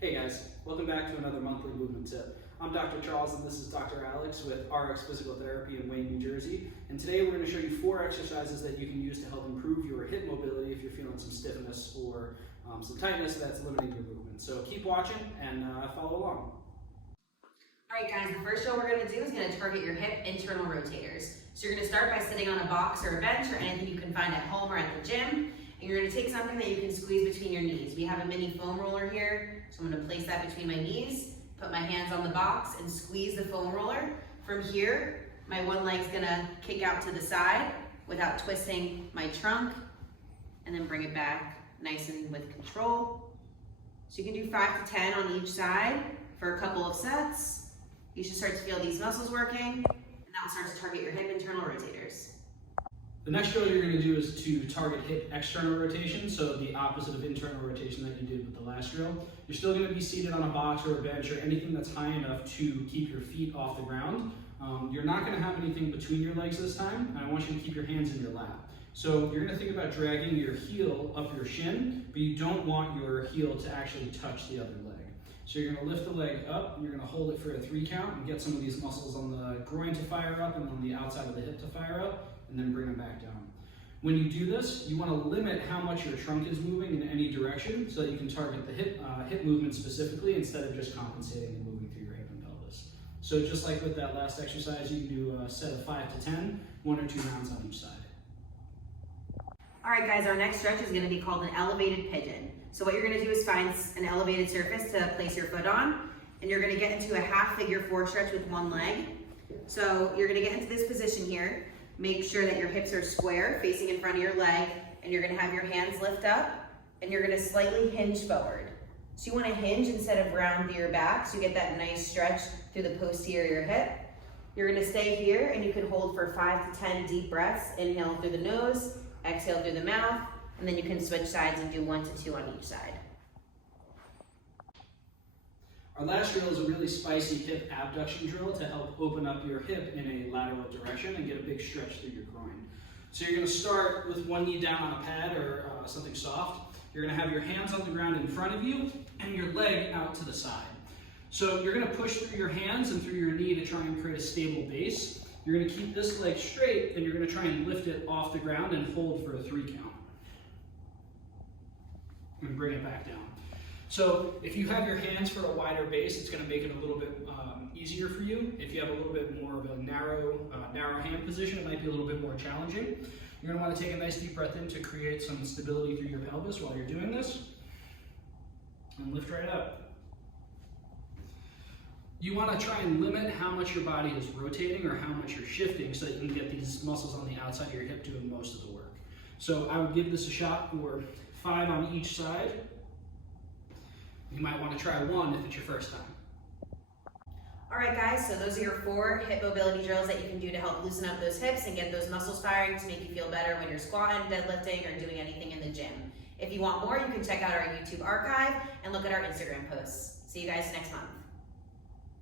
Hey guys, welcome back to another monthly movement tip. I'm Dr. Charles and this is Dr. Alex with RX Physical Therapy in Wayne, New Jersey. And today we're going to show you 4 exercises that you can use to help improve your hip mobility if you're feeling some stiffness or some tightness that's limiting your movement. So keep watching and follow along. Alright guys, the first drill we're going to do is going to target your hip internal rotators. So you're going to start by sitting on a box or a bench or anything you can find at home or at the gym. And you're going to take something that you can squeeze between your knees. We have a mini foam roller here, so I'm going to place that between my knees, put my hands on the box and squeeze the foam roller. From here, my one leg's going to kick out to the side without twisting my trunk, and then bring it back nice and with control. So you can do 5 to 10 on each side for a couple of sets. You should start to feel these muscles working, and that will start to target your hip internal rotators. The next drill you're going to do is to target hip external rotation, so the opposite of internal rotation that you did with the last drill. You're still going to be seated on a box or a bench or anything that's high enough to keep your feet off the ground. You're not going to have anything between your legs this time, and I want you to keep your hands in your lap. So you're going to think about dragging your heel up your shin, but you don't want your heel to actually touch the other leg. So you're going to lift the leg up, you're going to hold it for a 3 count and get some of these muscles on the groin to fire up and on the outside of the hip to fire up, and then bring them back down. When you do this, you want to limit how much your trunk is moving in any direction so that you can target the hip movement specifically instead of just compensating and moving through your hip and pelvis. So just like with that last exercise, you can do a set of 5 to 10, 1 or 2 rounds on each side. All right guys, our next stretch is going to be called an elevated pigeon. So what you're going to do is find an elevated surface to place your foot on, and you're going to get into a half figure 4 stretch with one leg. So you're going to get into this position here. Make sure that your hips are square, facing in front of your leg, and you're going to have your hands lift up, and you're going to slightly hinge forward. So you want to hinge instead of round through your back, so you get that nice stretch through the posterior hip. You're going to stay here, and you can hold for 5 to 10 deep breaths. Inhale through the nose, exhale through the mouth, and then you can switch sides and do 1 to 2 on each side. Our last drill is a really spicy hip abduction drill to help open up your hip in a lateral direction and get a big stretch through your groin. So you're going to start with one knee down on a pad or something soft. You're going to have your hands on the ground in front of you and your leg out to the side. So you're going to push through your hands and through your knee to try and create a stable base. You're going to keep this leg straight and you're going to try and lift it off the ground and hold for a 3 count. And bring it back down. So if you have your hands for a wider base, it's going to make it a little bit easier for you. If you have a little bit more of a narrow hand position, it might be a little bit more challenging. You're going to want to take a nice deep breath in to create some stability through your pelvis while you're doing this. And lift right up. You want to try and limit how much your body is rotating or how much you're shifting so that you can get these muscles on the outside of your hip doing most of the work. So I would give this a shot for 5 on each side. You might want to try 1 if it's your first time. All right guys, so those are your 4 hip mobility drills that you can do to help loosen up those hips and get those muscles firing to make you feel better when you're squatting, deadlifting, or doing anything in the gym. If you want more, you can check out our YouTube archive and look at our Instagram posts. See you guys next month.